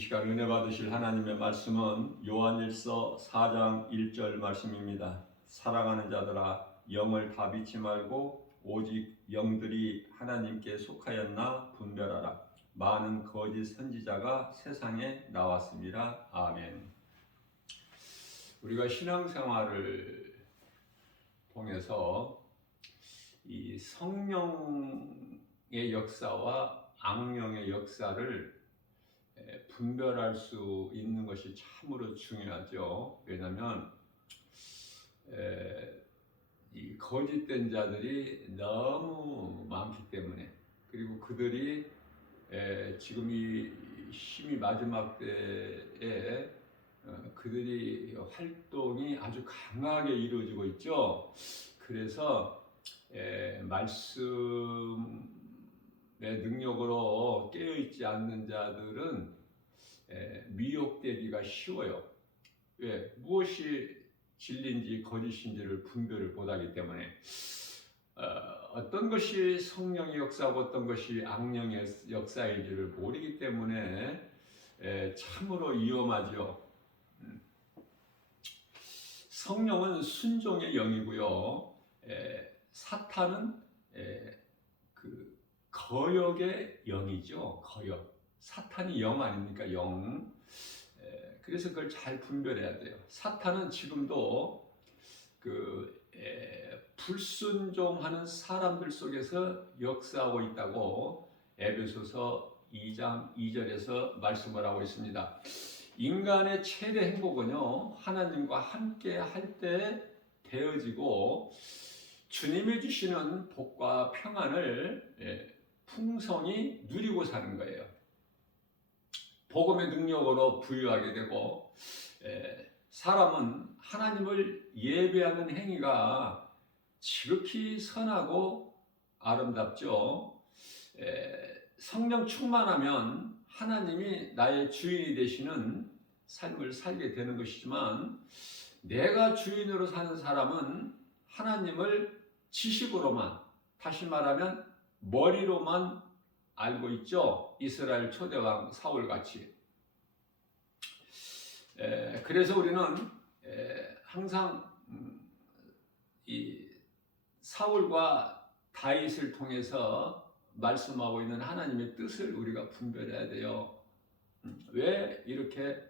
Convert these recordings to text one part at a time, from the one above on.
시간 은혜 받으실 하나님의 말씀은 요한일서 4장 1절 말씀입니다. 사랑하는 자들아, 영을 다 믿지 말고 오직 영들이 하나님께 속하였나 분별하라. 많은 거짓 선지자가 세상에 나왔습니다. 아멘. 우리가 신앙생활을 통해서 이 성령의 역사와 악령의 역사를 분별할 수 있는 것이 참으로 중요하죠. 왜냐하면 이 거짓된 자들이 너무 많기 때문에, 그리고 그들이 지금 이 심히 마지막 때에 그들이 활동이 아주 강하게 이루어지고 있죠. 그래서 말씀의 능력으로 깨어있지 않는 자들은 미혹되기가 쉬워요. 왜? 무엇이 진리인지 거짓인지를 분별을 못하기 때문에 어떤 것이 성령의 역사고 어떤 것이 악령의 역사인지를 모르기 때문에 참으로 위험하죠. 성령은 순종의 영이고요. 사탄은 그 거역의 영이죠. 거역. 사탄이 영 아닙니까? 영. 그래서 그걸 잘 분별해야 돼요. 사탄은 지금도 그 불순종하는 사람들 속에서 역사하고 있다고 에베소서 2장 2절에서 말씀을 하고 있습니다. 인간의 최대 행복은요, 하나님과 함께 할 때 되어지고 주님이 주시는 복과 평안을 풍성히 누리고 사는 거예요. 복음의 능력으로 부유하게 되고, 사람은 하나님을 예배하는 행위가 지극히 선하고 아름답죠. 성령 충만하면 하나님이 나의 주인이 되시는 삶을 살게 되는 것이지만, 내가 주인으로 사는 사람은 하나님을 지식으로만, 다시 말하면 머리로만 알고 있죠. 이스라엘 초대왕 사울같이. 그래서 우리는 항상 이 사울과 다윗을 통해서 말씀하고 있는 하나님의 뜻을 우리가 분별해야 돼요. 왜 이렇게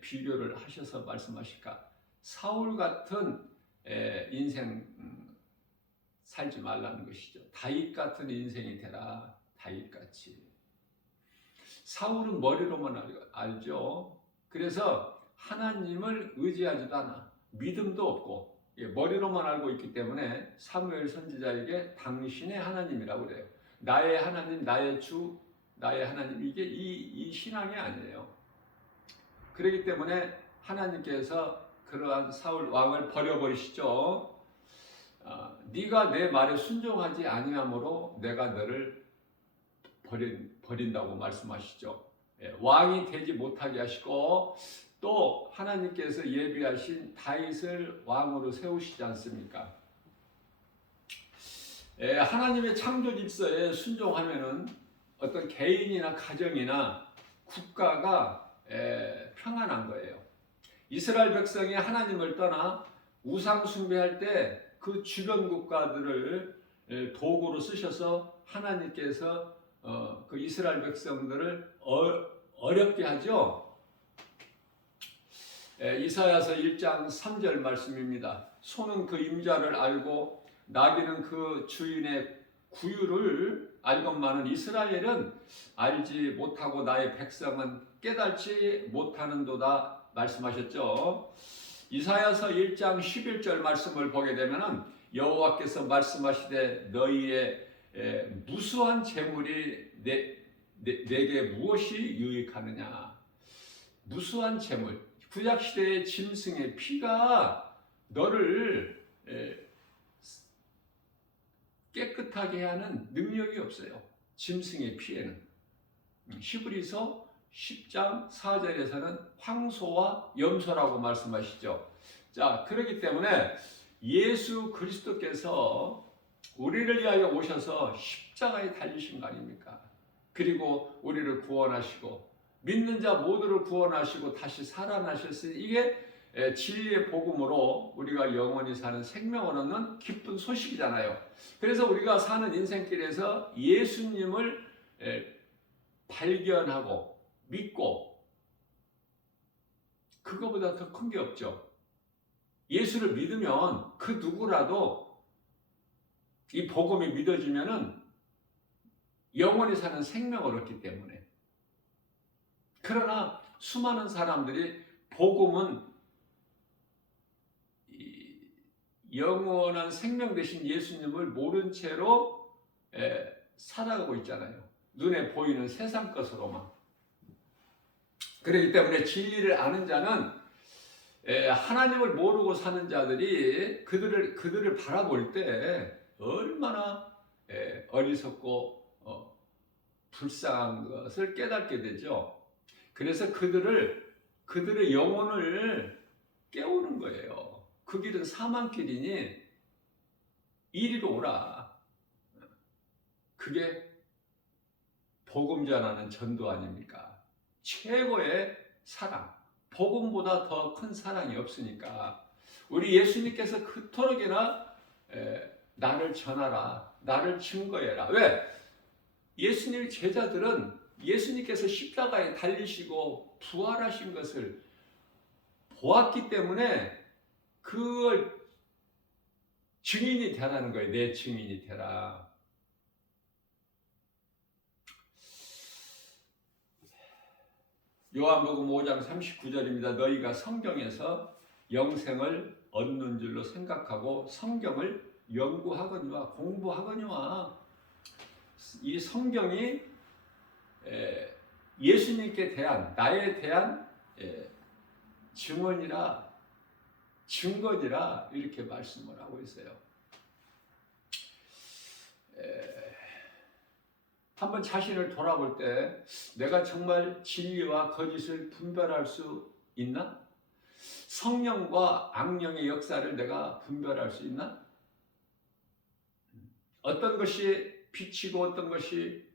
비교를 하셔서 말씀하실까? 사울 같은 인생 살지 말라는 것이죠. 다윗 같은 인생이 되라. 다윗같이. 사울은 머리로만 알죠. 그래서 하나님을 의지하지도 않아. 믿음도 없고 머리로만 알고 있기 때문에 사무엘 선지자에게 당신의 하나님이라고 그래요. 나의 하나님, 나의 주, 나의 하나님, 이게 이 신앙이 아니에요. 그렇기 때문에 하나님께서 그러한 사울 왕을 버려버리시죠. 네가 내 말에 순종하지 아니함으로 내가 너를 버린다고 말씀하시죠. 왕이 되지 못하게 하시고, 또 하나님께서 예비하신 다윗을 왕으로 세우시지 않습니까? 하나님의 창조 질서에 순종하면은 어떤 개인이나 가정이나 국가가 평안한 거예요. 이스라엘 백성이 하나님을 떠나 우상 숭배할 때 그 주변 국가들을 도구로 쓰셔서 하나님께서 그 이스라엘 백성들을 어렵게 하죠. 이사야서 1장 3절 말씀입니다. 소는 그 임자를 알고 나귀는 그 주인의 구유를 알건만은 이스라엘은 알지 못하고 나의 백성은 깨닫지 못하는도다 말씀하셨죠. 이사야서 1장 11절 말씀을 보게 되면은 여호와께서 말씀하시되 너희의 무수한 재물이 내게 무엇이 유익하느냐. 무수한 재물, 구약시대의 짐승의 피가 너를 깨끗하게 하는 능력이 없어요. 짐승의 피에는. 히브리서 10장 4절에서는 황소와 염소라고 말씀하시죠. 자, 그렇기 때문에 예수 그리스도께서 우리를 위하여 오셔서 십자가에 달리신 거 아닙니까? 그리고 우리를 구원하시고 믿는 자 모두를 구원하시고 다시 살아나셨으니 이게 진리의 복음으로 우리가 영원히 사는 생명을 얻는 기쁜 소식이잖아요. 그래서 우리가 사는 인생길에서 예수님을 발견하고 믿고 그거보다 더 큰 게 없죠. 예수를 믿으면 그 누구라도 이 복음이 믿어지면은 영원히 사는 생명을 얻기 때문에. 그러나 수많은 사람들이 복음은 영원한 생명 되신 예수님을 모른 채로 살아가고 있잖아요. 눈에 보이는 세상 것으로만. 그렇기 때문에 진리를 아는 자는 하나님을 모르고 사는 자들이 그들을 바라볼 때 얼마나 어리석고 불쌍한 것을 깨닫게 되죠. 그래서 그들의 영혼을 깨우는 거예요. 그 길은 사망길이니 이리로 오라. 그게 복음 전하는 전도 아닙니까? 최고의 사랑. 복음보다 더 큰 사랑이 없으니까 우리 예수님께서 그토록이나 나를 전하라, 나를 증거해라. 왜? 예수님의 제자들은 예수님께서 십자가에 달리시고 부활하신 것을 보았기 때문에 그걸 증인이 되라는 거예요. 내 증인이 되라. 요한복음 5장 39절입니다. 너희가 성경에서 영생을 얻는 줄로 생각하고 성경을 연구하거니와 공부하거니와. 이 성경이 예수님께 대한 나에 대한 증언이라 증거니라 이렇게 말씀을 하고 있어요. 한번 자신을 돌아볼 때 내가 정말 진리와 거짓을 분별할 수 있나? 성령과 악령의 역사를 내가 분별할 수 있나? 어떤 것이 빛이고 어떤 것이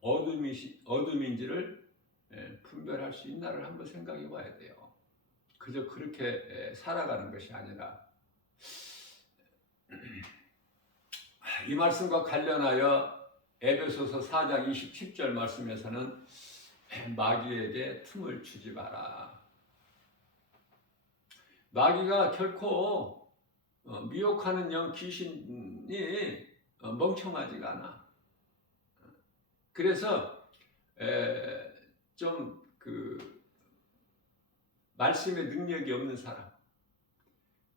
어둠인지를 분별할 수 있나를 한번 생각해 봐야 돼요. 그저 그렇게 살아가는 것이 아니라 이 말씀과 관련하여 에베소서 4장 27절 말씀에서는 마귀에게 틈을 주지 마라. 마귀가 결코 미혹하는 영 귀신이 멍청하지가 않아. 그래서 좀 말씀의 능력이 없는 사람,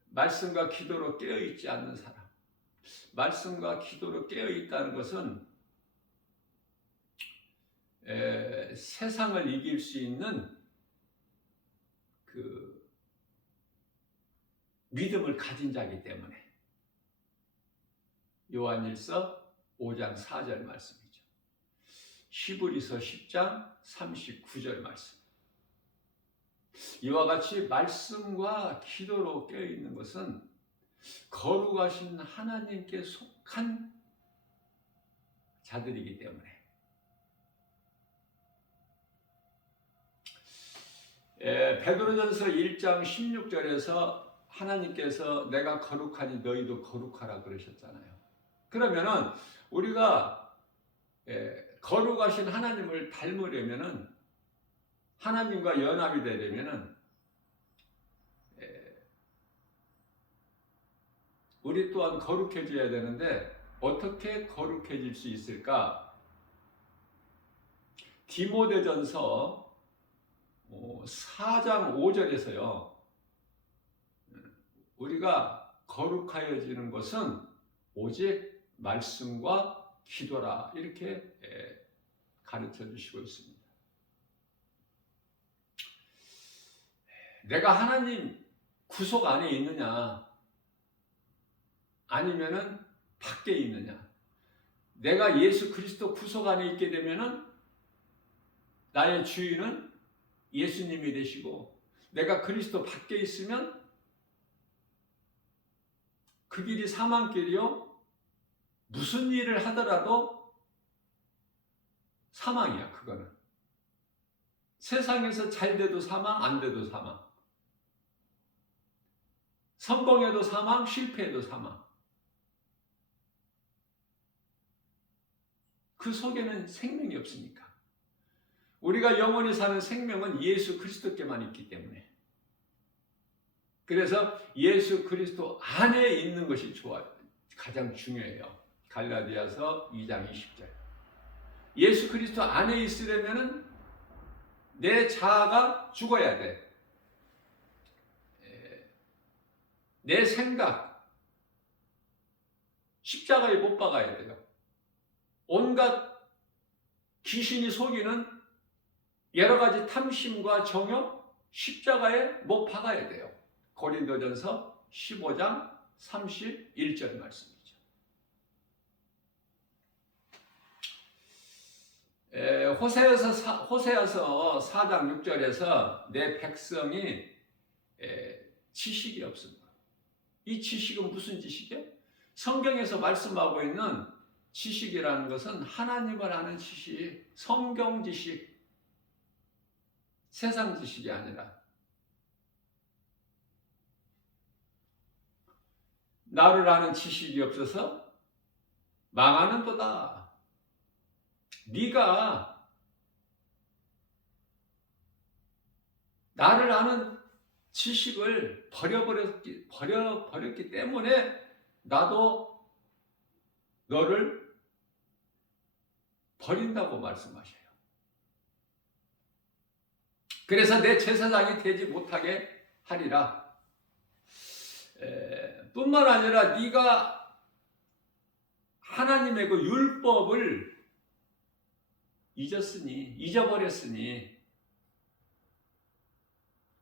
말씀과 기도로 깨어있지 않는 사람, 말씀과 기도로 깨어있다는 것은 세상을 이길 수 있는 그 믿음을 가진 자이기 때문에. 요한일서 5장 4절 말씀이죠. 히브리서 10장 39절 말씀. 이와 같이 말씀과 기도로 깨어있는 것은 거룩하신 하나님께 속한 자들이기 때문에. 베드로전서 1장 16절에서 하나님께서 내가 거룩하니 너희도 거룩하라 그러셨잖아요. 그러면은 우리가 거룩하신 하나님을 닮으려면은, 하나님과 연합이 되려면은 우리 또한 거룩해져야 되는데 어떻게 거룩해질 수 있을까? 디모데전서 4장 5절에서요. 우리가 거룩하여지는 것은 오직 말씀과 기도라 이렇게 가르쳐 주시고 있습니다. 내가 하나님 구속 안에 있느냐 아니면은 밖에 있느냐. 내가 예수 그리스도 구속 안에 있게 되면은 나의 주인은 예수님이 되시고, 내가 그리스도 밖에 있으면 그 길이 사망길이요, 무슨 일을 하더라도 사망이야. 그거는 세상에서 잘 돼도 사망, 안 돼도 사망. 성공해도 사망, 실패해도 사망. 그 속에는 생명이 없으니까. 우리가 영원히 사는 생명은 예수 그리스도께만 있기 때문에. 그래서 예수 그리스도 안에 있는 것이 좋아요. 가장 중요해요. 갈라디아서 2장 20절. 예수 그리스도 안에 있으려면은 내 자아가 죽어야 돼. 내 생각, 십자가에 못 박아야 돼요. 온갖 귀신이 속이는 여러 가지 탐심과 정욕, 십자가에 못 박아야 돼요. 고린도전서 15장 31절 말씀이죠. 호세아서 4장 6절에서 내 백성이 지식이 없습니다. 이 지식은 무슨 지식이에요? 성경에서 말씀하고 있는 지식이라는 것은 하나님을 아는 지식, 성경 지식, 세상 지식이 아니라 나를 아는 지식이 없어서 망하는 도다. 네가 나를 아는 지식을 버려버렸기 때문에 나도 너를 버린다고 말씀하셔요. 그래서 내 제사장이 되지 못하게 하리라. 뿐만 아니라 네가 하나님의 그 율법을 잊어버렸으니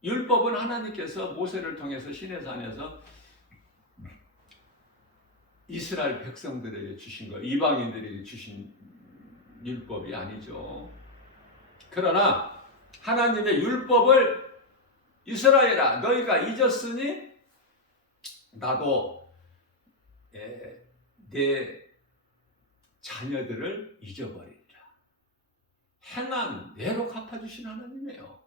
율법은 하나님께서 모세를 통해서 시내산에서 이스라엘 백성들에게 주신 거, 이방인들에게 주신 율법이 아니죠. 그러나 하나님의 율법을 이스라엘아 너희가 잊었으니 나도 내 자녀들을 잊어버리리라. 행한 내로 갚아주신 하나님이에요.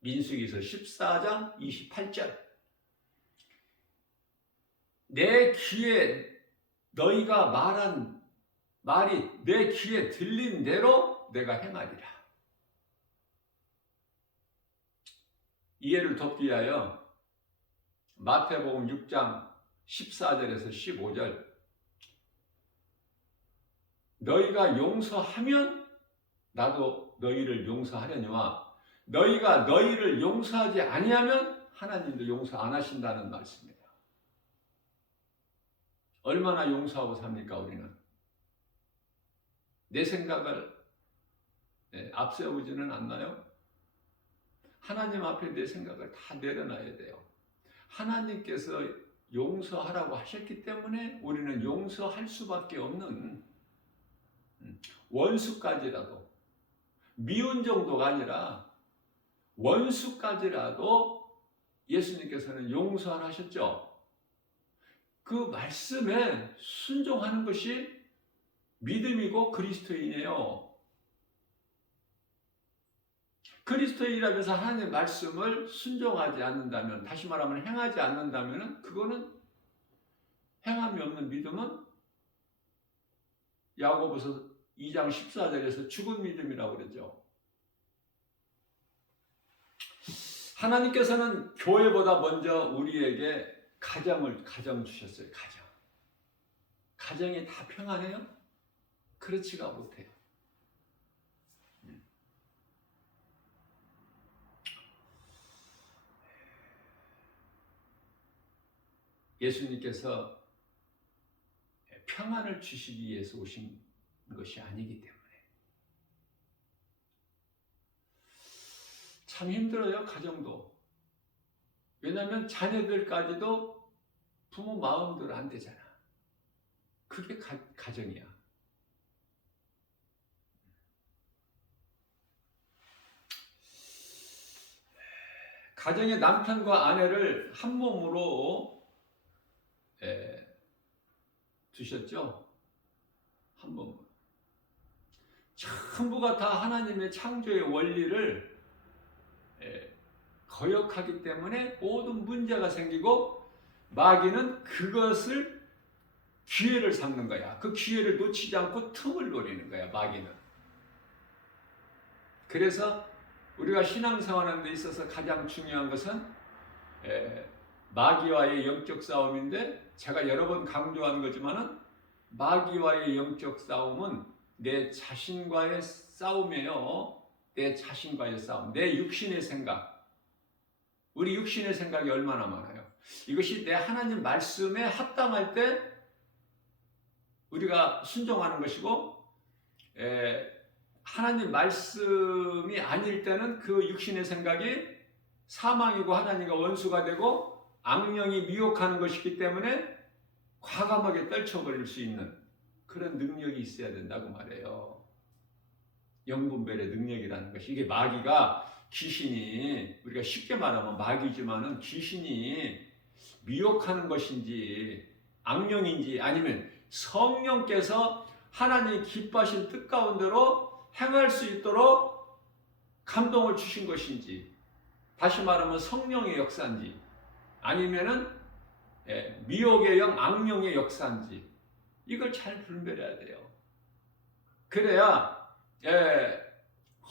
민수기서 14장 28절. 내 귀에 너희가 말한 말이 내 귀에 들린 대로 내가 행하리라. 이해를 돕기 위하여 마태복음 6장 14절에서 15절. 너희가 용서하면 나도 너희를 용서하려니와 너희가 너희를 용서하지 아니하면 하나님도 용서 안 하신다는 말씀이에요. 얼마나 용서하고 삽니까 우리는? 내 생각을 앞세우지는 않나요? 하나님 앞에 내 생각을 다 내려놔야 돼요. 하나님께서 용서하라고 하셨기 때문에 우리는 용서할 수밖에 없는, 원수까지라도, 미운 정도가 아니라 원수까지라도 예수님께서는 용서를 하셨죠. 그 말씀에 순종하는 것이 믿음이고 그리스도인이에요. 그리스도인이라면서 하나님의 말씀을 순종하지 않는다면, 다시 말하면 행하지 않는다면 그거는 행함이 없는 믿음은 야고보서 2장 14절에서 죽은 믿음이라고 그러죠. 하나님께서는 교회보다 먼저 우리에게 가정 주셨어요. 가정이 다 평안해요? 그렇지가 못해요. 예수님께서 평안을 주시기 위해서 오신 것이 아니기 때문에 참 힘들어요. 가정도. 왜냐하면 자녀들까지도 부모 마음대로 안 되잖아. 그게 가정이야. 가정의 남편과 아내를 한 몸으로 두셨죠? 한 몸으로. 전부가 다 하나님의 창조의 원리를 거역하기 때문에 모든 문제가 생기고 마귀는 그것을 기회를 삼는 거야. 그 기회를 놓치지 않고 틈을 노리는 거야, 마귀는. 그래서 우리가 신앙생활하는 데 있어서 가장 중요한 것은 마귀와의 영적 싸움인데, 제가 여러 번 강조한 거지만은 마귀와의 영적 싸움은 내 자신과의 싸움이에요. 내 자신과의 싸움, 내 육신의 생각. 우리 육신의 생각이 얼마나 많아요. 이것이 내 하나님 말씀에 합당할 때 우리가 순종하는 것이고, 하나님 말씀이 아닐 때는 그 육신의 생각이 사망이고 하나님과 원수가 되고 악령이 미혹하는 것이기 때문에 과감하게 떨쳐버릴 수 있는 그런 능력이 있어야 된다고 말해요. 영분별의 능력이라는 것이, 이게 마귀가, 귀신이, 우리가 쉽게 말하면 마귀지만은 귀신이 미혹하는 것인지 악령인지 아니면 성령께서 하나님이 기뻐하신 뜻 가운데로 행할 수 있도록 감동을 주신 것인지, 다시 말하면 성령의 역사인지 아니면은 미혹의 영, 악령의 역사인지, 이걸 잘 분별해야 돼요. 그래야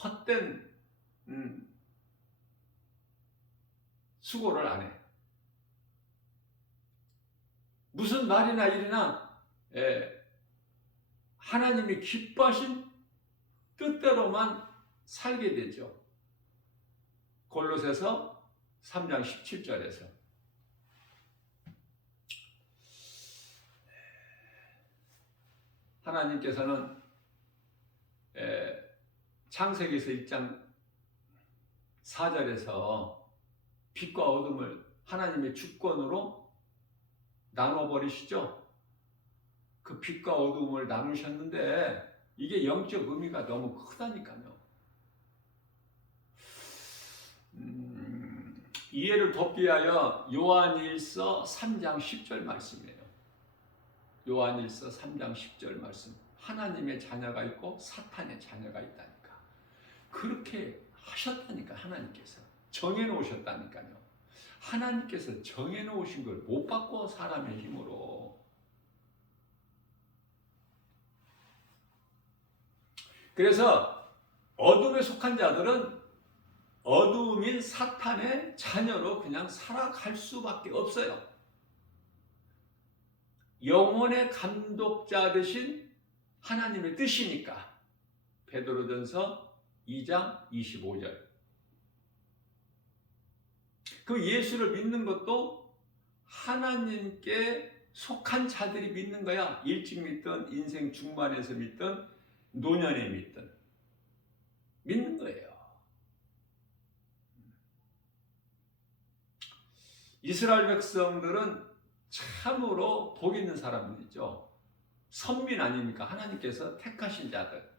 헛된 수고를 안 해. 무슨 말이나 일이나 하나님이 기뻐하신 뜻대로만 살게 되죠. 골로새서 3장 17절에서. 하나님께서는 창세기에서 1장 4절에서 빛과 어둠을 하나님의 주권으로 나눠버리시죠. 그 빛과 어둠을 나누셨는데 이게 영적 의미가 너무 크다니까요. 이해를 돕기 위하여 요한일서 3장 10절 말씀이에요. 요한일서 3장 10절 말씀. 하나님의 자녀가 있고 사탄의 자녀가 있다니까. 그렇게 하셨다니까. 하나님께서 정해놓으셨다니까요. 하나님께서 정해놓으신 걸 못 바꿔, 사람의 힘으로. 그래서 어둠에 속한 자들은 어둠인 사탄의 자녀로 그냥 살아갈 수밖에 없어요. 영혼의 감독자 되신 하나님의 뜻이니까. 베드로전서 2장 25절. 그 예수를 믿는 것도 하나님께 속한 자들이 믿는 거야. 일찍 믿든 인생 중반에서 믿든 노년에 믿든 믿는 거예요. 이스라엘 백성들은 참으로 복 있는 사람들이죠. 선민 아닙니까? 하나님께서 택하신 자들.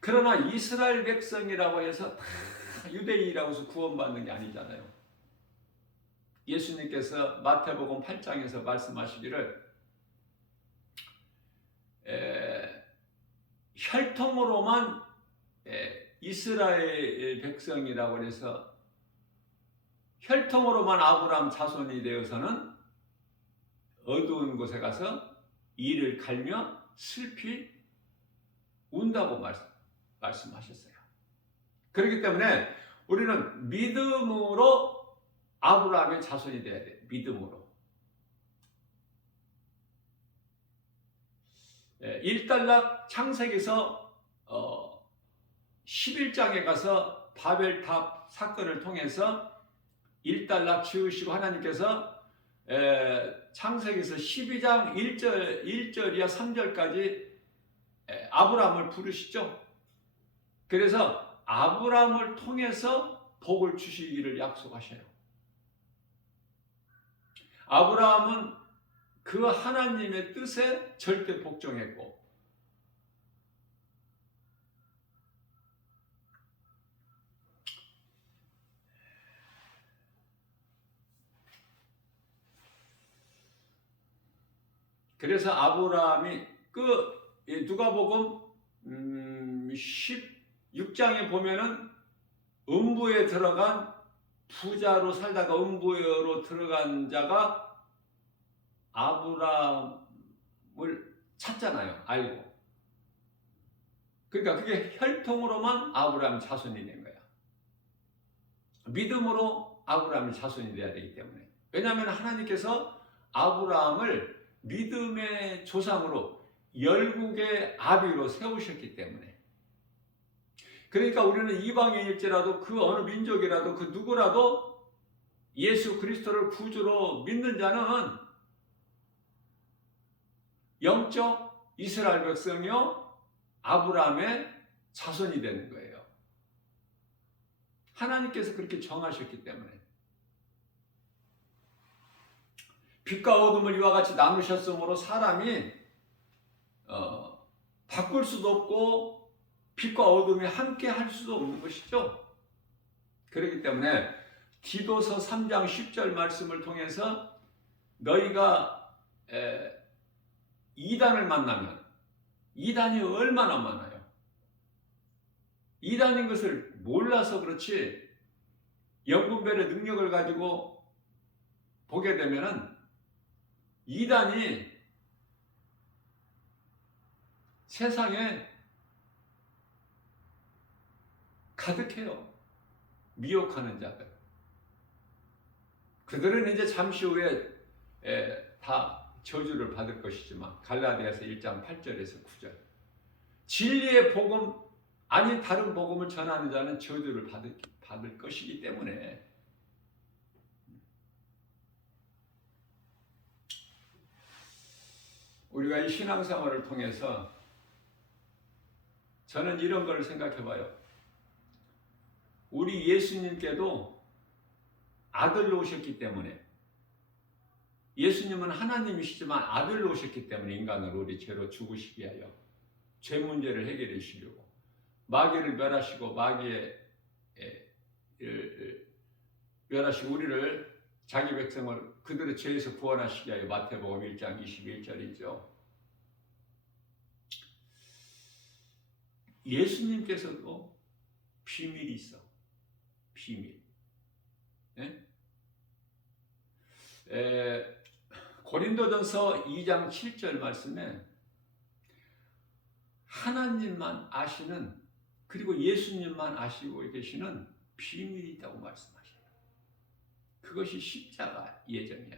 그러나 이스라엘 백성이라고 해서 다 유대인이라고 해서 구원받는 게 아니잖아요. 예수님께서 마태복음 8장에서 말씀하시기를 혈통으로만 이스라엘 백성이라고 해서 혈통으로만 아브라함 자손이 되어서는 어두운 곳에 가서 이를 갈며 슬피 운다고 말씀하셨어요. 그렇기 때문에 우리는 믿음으로 아브라함의 자손이 되어야 돼. 믿음으로. 1단락 창세기서 11장에 가서 바벨탑 사건을 통해서 1단락 지으시고 하나님께서 창세기서 12장 1절이야 3절까지 아브라함을 부르시죠. 그래서 아브라함을 통해서 복을 주시기를 약속하셔요. 아브라함은 그 하나님의 뜻에 절대 복종했고, 그래서 아브라함이 그 누가복음 16장에 보면은 음부에 들어간 부자로 살다가 음부로 들어간 자가 아브라함을 찾잖아요. 알고. 그러니까 그게 혈통으로만 아브라함 자손이 된 거야. 믿음으로 아브라함의 자손이 돼야 되기 때문에. 왜냐하면 하나님께서 아브라함을 믿음의 조상으로 열국의 아비로 세우셨기 때문에. 그러니까 우리는 이방인일지라도 그 어느 민족이라도 그 누구라도 예수 그리스도를 구주로 믿는 자는 영적 이스라엘 백성이요 아브라함의 자손이 되는 거예요. 하나님께서 그렇게 정하셨기 때문에. 빛과 어둠을 이와 같이 나누셨으므로 사람이 바꿀 수도 없고 빛과 어둠이 함께 할 수도 없는 것이죠. 그렇기 때문에 디도서 3장 10절 말씀을 통해서 너희가 이단을 만나면 이단이 얼마나 많아요. 이단인 것을 몰라서 그렇지 영분별의 능력을 가지고 보게 되면은 이단이 세상에 가득해요. 미혹하는 자들. 그들은 이제 잠시 후에 다 저주를 받을 것이지만 갈라디아서 1장 8절에서 9절 진리의 복음 아닌 다른 복음을 전하는 자는 저주를 받을 것이기 때문에 우리가 이 신앙생활을 통해서 저는 이런 걸 생각해 봐요. 우리 예수님께도 아들로 오셨기 때문에 예수님은 하나님이시지만 아들로 오셨기 때문에 인간을 우리 죄로 죽으시기 위하여 죄 문제를 해결해 주시려고 마귀를 멸하시고 멸하시고 우리를 자기 백성을 그들의 죄에서 구원하시기 위하여 마태복음 1장 21절이죠. 예수님께서도 비밀이 있어. 비밀. 네? 고린도전서 2장 7절 말씀에 하나님만 아시는 그리고 예수님만 아시고 계시는 비밀이 있다고 말씀하셔요. 그것이 십자가 예정이야.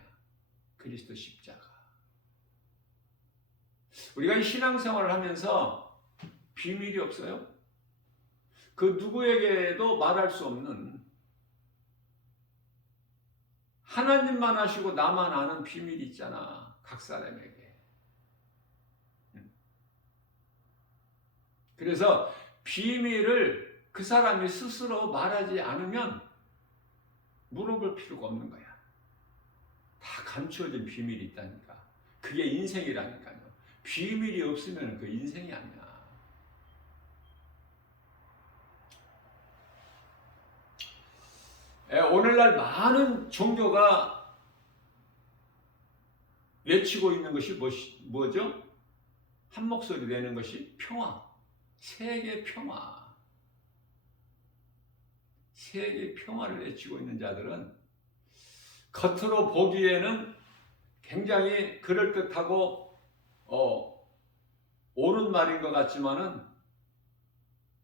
그리스도 십자가. 우리가 이 신앙생활을 하면서 비밀이 없어요? 그 누구에게도 말할 수 없는 하나님만 아시고 나만 아는 비밀이 있잖아. 각 사람에게. 그래서 비밀을 그 사람이 스스로 말하지 않으면 물어볼 필요가 없는 거야. 다 감추어진 비밀이 있다니까. 그게 인생이라니까요. 비밀이 없으면 그 인생이 아니야. 오늘날 많은 종교가 외치고 있는 것이 뭐죠? 한 목소리 내는 것이 평화. 세계 평화. 세계 평화를 외치고 있는 자들은 겉으로 보기에는 굉장히 그럴듯하고 옳은 말인 것 같지만은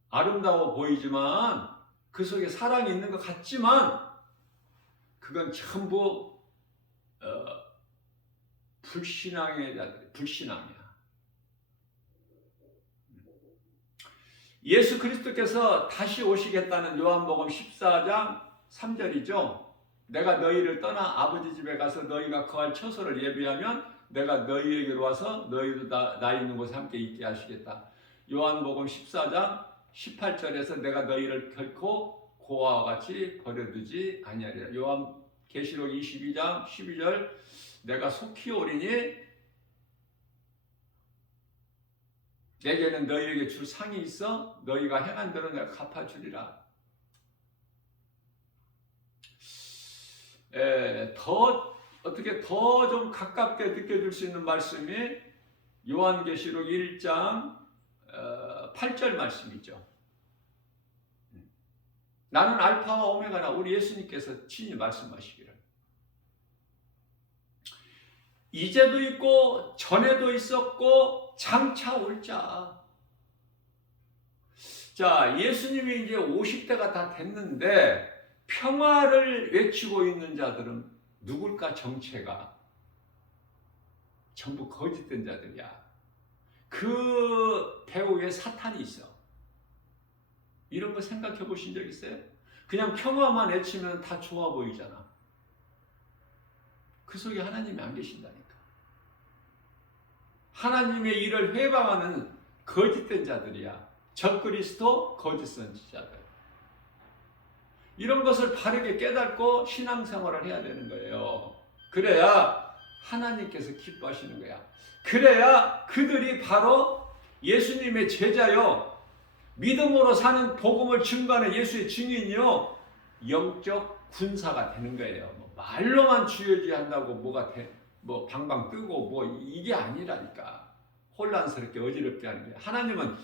아름다워 보이지만 그 속에 사랑이 있는 것 같지만 그건 전부 불신앙의 자들, 불신앙이야. 예수 그리스도께서 다시 오시겠다는 요한복음 14장 3절이죠. 내가 너희를 떠나 아버지 집에 가서 너희가 거할 처소를 예비하면 내가 너희에게로 와서 너희도 나 있는 곳에 함께 있게 하시겠다. 요한복음 14장 18절에서 내가 너희를 결코 고아와 같이 버려두지 아니하리라. 요한계시록 22장 12절 내가 속히 오리니 내게는 너희에게 줄 상이 있어 너희가 행한 대로 내가 갚아주리라. 어떻게 더 좀 가깝게 느껴질 수 있는 말씀이 요한계시록 1장 8절 말씀이죠. 나는 알파와 오메가라. 우리 예수님께서 친히 말씀하시기를. 이제도 있고 전에도 있었고 장차 올 자. 자, 예수님이 이제 50대가 다 됐는데 평화를 외치고 있는 자들은 누굴까? 정체가 전부 거짓된 자들이야. 그 배후에 사탄이 있어. 이런 거 생각해 보신 적 있어요? 그냥 평화만 외치면 다 좋아 보이잖아. 그 속에 하나님이 안 계신다니까. 하나님의 일을 회방하는 거짓된 자들이야. 적그리스도, 거짓 선지자들. 이런 것을 바르게 깨닫고 신앙생활을 해야 되는 거예요. 그래야 하나님께서 기뻐하시는 거야. 그래야 그들이 바로 예수님의 제자요, 믿음으로 사는 복음을 증거하는 예수의 증인이요, 영적 군사가 되는 거예요. 뭐 말로만 주여지 한다고 뭐 방방 뜨고 뭐 이게 아니라니까. 혼란스럽게 어지럽게 하는 거예요. 하나님은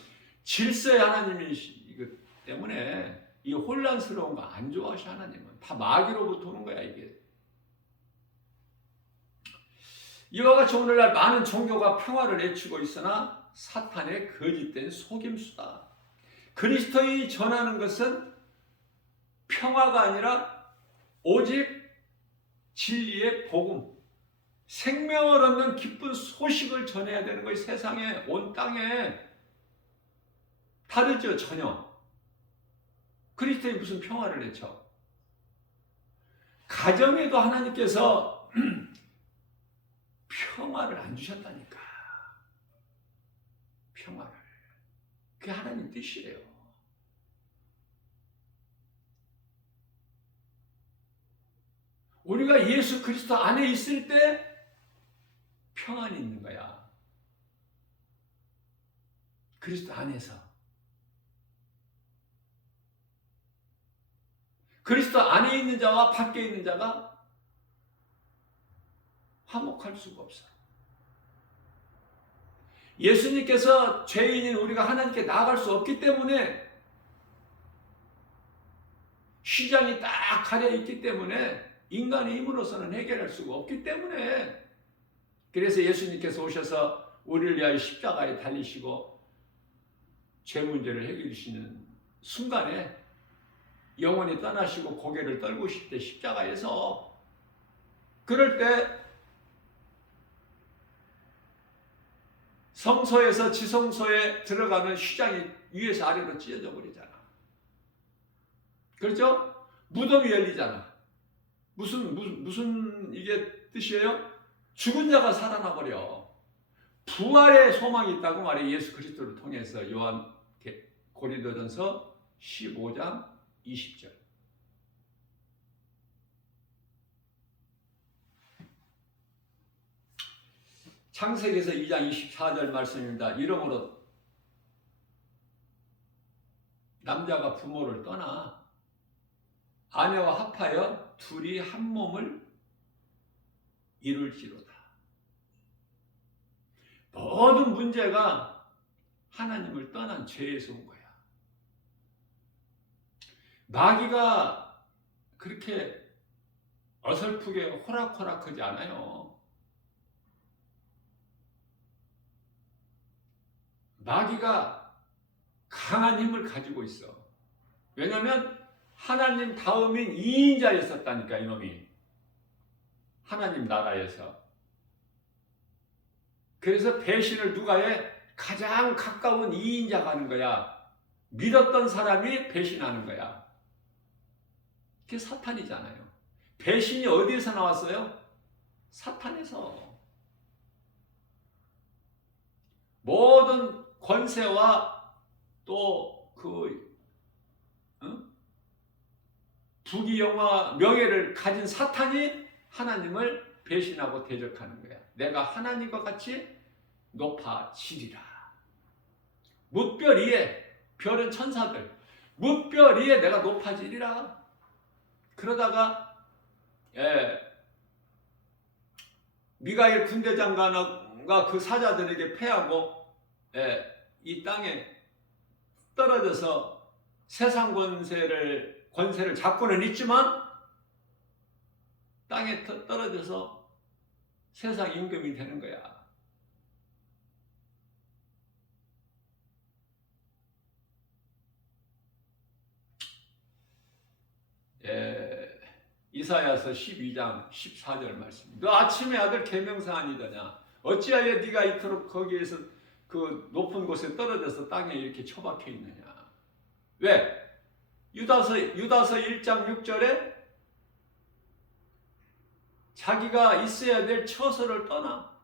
질서의 하나님이기 때문에 이 혼란스러운 거 안 좋아하셔. 하나님은 다 마귀로부터 오는 거야 이게. 이와 같이 오늘날 많은 종교가 평화를 외치고 있으나 사탄의 거짓된 속임수다. 그리스도인이 전하는 것은 평화가 아니라 오직 진리의 복음, 생명을 얻는 기쁜 소식을 전해야 되는 거예요. 세상에, 온 땅에. 다르죠, 전혀. 그리스도인이 무슨 평화를 외쳐? 가정에도 하나님께서 평화를 안 주셨다니까. 평화를. 그게 하나님 뜻이에요. 우리가 예수 그리스도 안에 있을 때 평안이 있는 거야. 그리스도 안에서. 그리스도 안에 있는 자와 밖에 있는 자가 화목할 수가 없어. 예수님께서 죄인인 우리가 하나님께 나아갈 수 없기 때문에, 시장이 딱 가려 있기 때문에, 인간의 힘으로서는 해결할 수가 없기 때문에, 그래서 예수님께서 오셔서 우리를 위하여 십자가에 달리시고 죄 문제를 해결해 주시는 순간에 영원히 떠나시고 고개를 떨구실 때 십자가에서, 그럴 때 성소에서 지성소에 들어가는 휘장이 위에서 아래로 찢어져 버리잖아. 그렇죠? 무덤이 열리잖아. 무슨 이게 뜻이에요? 죽은 자가 살아나 버려. 부활의 소망이 있다고 말해. 예수 그리스도를 통해서. 고린도전서 15장 20절. 창세기에서 2장 24절 말씀입니다. 이러므로 남자가 부모를 떠나 아내와 합하여 둘이 한 몸을 이룰지로다. 모든 문제가 하나님을 떠난 죄에서 온 거야. 마귀가 그렇게 어설프게 호락호락하지 않아요. 마귀가 강한 힘을 가지고 있어. 왜냐하면 하나님 다음인 2인자였었다니까, 이놈이. 하나님 나라에서. 그래서 배신을 누가 해? 가장 가까운 2인자가 하는 거야. 믿었던 사람이 배신하는 거야. 그게 사탄이잖아요. 배신이 어디에서 나왔어요? 사탄에서. 모든 권세와 또 부귀영화 명예를 가진 사탄이 하나님을 배신하고 대적하는 거야. 내가 하나님과 같이 높아지리라. 뭇별 위에, 별은 천사들, 뭇별 위에 내가 높아지리라. 그러다가 미가엘 군대장관과 그 사자들에게 패하고 이 땅에 떨어져서 세상 권세를 잡고는 있지만 땅에 떨어져서 세상 임금이 되는 거야. 이사야서 12장 14절 말씀. 너 아침의 아들 계명사 아니더냐? 어찌하여 네가 이토록 거기에서 그 높은 곳에 떨어져서 땅에 이렇게 처박혀 있느냐? 왜? 유다서 1장 6절에 자기가 있어야 될 처소를 떠나.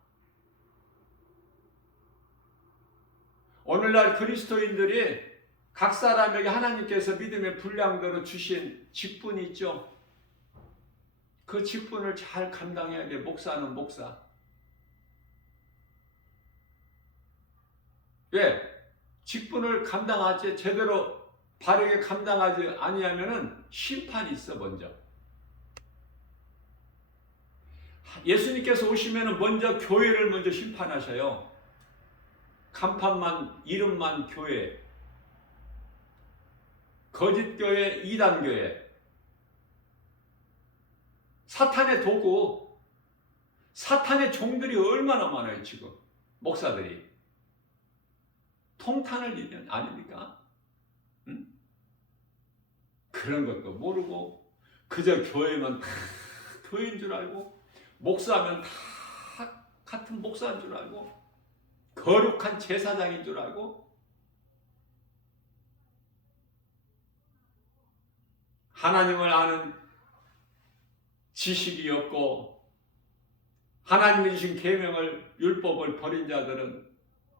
오늘날 그리스도인들이 각 사람에게 하나님께서 믿음의 분량대로 주신 직분이 있죠. 그 직분을 잘 감당해야 돼. 목사는 목사. 왜? 직분을 감당하지 제대로 바르게 감당하지 아니하면은 심판이 있어. 먼저 예수님께서 오시면은 먼저 교회를 먼저 심판하셔요. 간판만 이름만 교회, 거짓 교회, 이단 교회, 사탄의 도구, 사탄의 종들이 얼마나 많아요. 지금 목사들이 통탄을 일이 아닙니까? 응? 그런 것도 모르고 그저 교회면 다 교회인 줄 알고, 목사면 다 같은 목사인 줄 알고, 거룩한 제사장인 줄 알고, 하나님을 아는 지식이 없고 하나님이 주신 계명을 율법을 버린 자들은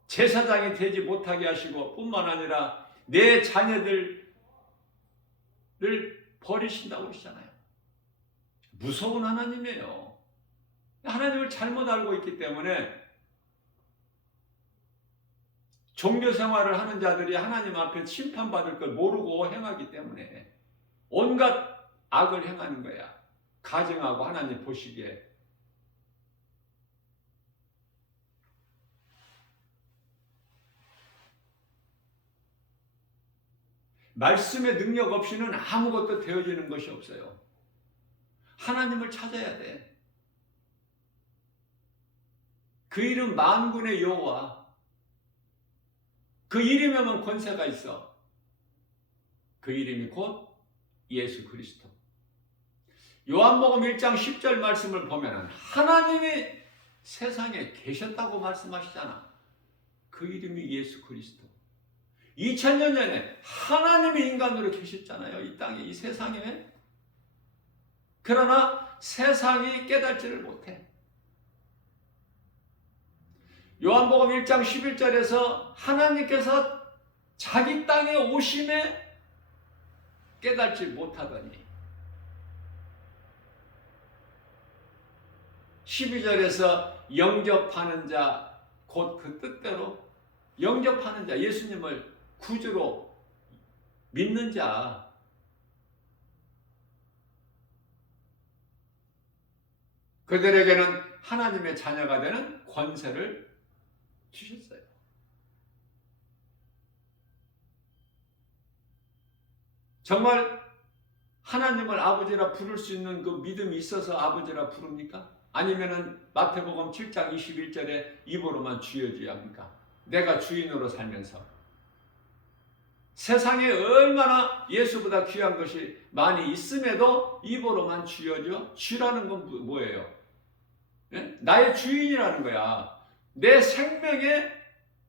제사장이 되지 못하게 하시고 뿐만 아니라 내 자녀들을 버리신다고 그러시잖아요. 무서운 하나님이에요. 하나님을 잘못 알고 있기 때문에 종교 생활을 하는 자들이 하나님 앞에 심판받을 걸 모르고 행하기 때문에 온갖 악을 행하는 거야. 가증하고 하나님 보시기에. 말씀의 능력 없이는 아무것도 되어지는 것이 없어요. 하나님을 찾아야 돼. 그 이름 만군의 여호와. 그 이름에만 권세가 있어. 그 이름이 곧 예수 그리스도. 요한복음 1장 10절 말씀을 보면 하나님이 세상에 계셨다고 말씀하시잖아. 그 이름이 예수 그리스도. 2000년 전에 하나님이 인간으로 계셨잖아요. 이 땅에, 이 세상에. 그러나 세상이 깨닫지를 못해. 요한복음 1장 11절에서 하나님께서 자기 땅에 오심에 깨닫지 못하더니 12절에서 영접하는 자, 곧 그 뜻대로 영접하는 자, 예수님을 구주로 믿는 자, 그들에게는 하나님의 자녀가 되는 권세를 주셨어요. 정말 하나님을 아버지라 부를 수 있는 그 믿음이 있어서 아버지라 부릅니까? 아니면은 마태복음 7장 21절에 입으로만 주여주야 합니까? 내가 주인으로 살면서 세상에 얼마나 예수보다 귀한 것이 많이 있음에도 입으로만 주여줘? 주라는 건 뭐예요? 네? 나의 주인이라는 거야. 내 생명의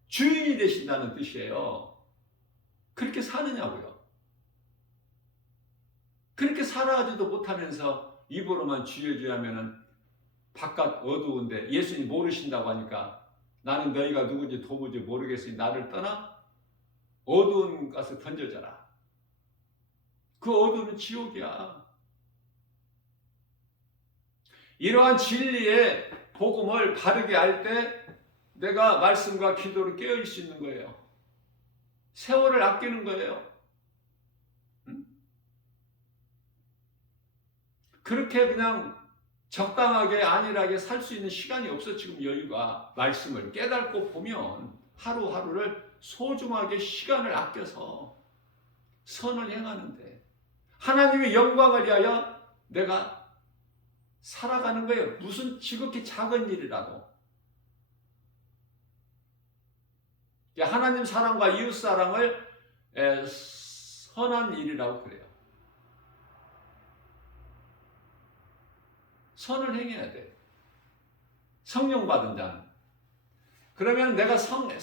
주인이 되신다는 뜻이에요. 그렇게 사느냐고요? 그렇게 살아가지도 못하면서 입으로만 주여줘야 하면은 바깥 어두운데 예수님 모르신다고 하니까 나는 너희가 누군지 도무지 모르겠으니 나를 떠나 어두운 곳에 던져져라. 그 어두운 지옥이야. 이러한 진리의 복음을 바르게 알 때 내가 말씀과 기도로 깨어있을 수 있는 거예요. 세월을 아끼는 거예요. 그렇게 그냥 적당하게 안일하게 살 수 있는 시간이 없어. 지금 여유가. 말씀을 깨닫고 보면 하루하루를 소중하게 시간을 아껴서 선을 행하는데 하나님의 영광을 위하여 내가 살아가는 거예요. 무슨 지극히 작은 일이라도. 하나님 사랑과 이웃 사랑을 선한 일이라고 그래요. 선을 행해야 돼. 성령 받은 자는. 그러면 내가 선을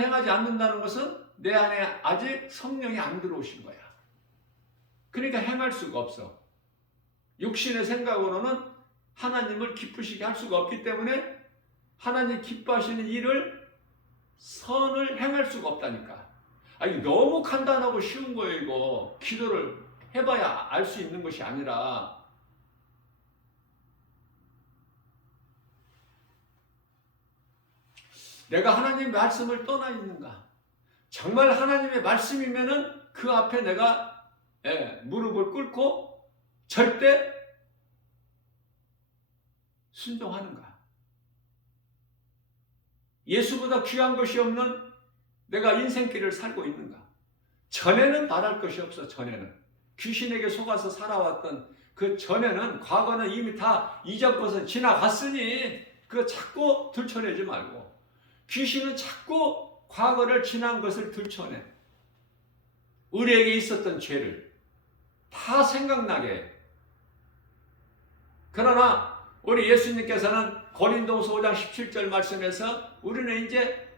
행하지 않는다는 것은 내 안에 아직 성령이 안 들어오신 거야. 그러니까 행할 수가 없어. 육신의 생각으로는 하나님을 기쁘시게 할 수가 없기 때문에 하나님 기뻐하시는 일을 선을 행할 수가 없다니까. 아니, 너무 간단하고 쉬운 거예요. 이거 기도를 해봐야 알 수 있는 것이 아니라 내가 하나님의 말씀을 떠나 있는가? 정말 하나님의 말씀이면은 그 앞에 내가 무릎을 꿇고 절대 순종하는가? 예수보다 귀한 것이 없는 내가 인생길을 살고 있는가? 전에는 바랄 것이 없어. 전에는 귀신에게 속아서 살아왔던 그 전에는, 과거는 이미 다 잊었고서 지나갔으니 그거 자꾸 들춰내지 말고, 귀신은 자꾸 과거를 지난 것을 들춰내. 우리에게 있었던 죄를 다 생각나게 해. 그러나 우리 예수님께서는 고린도후서 5장 17절 말씀에서 우리는 이제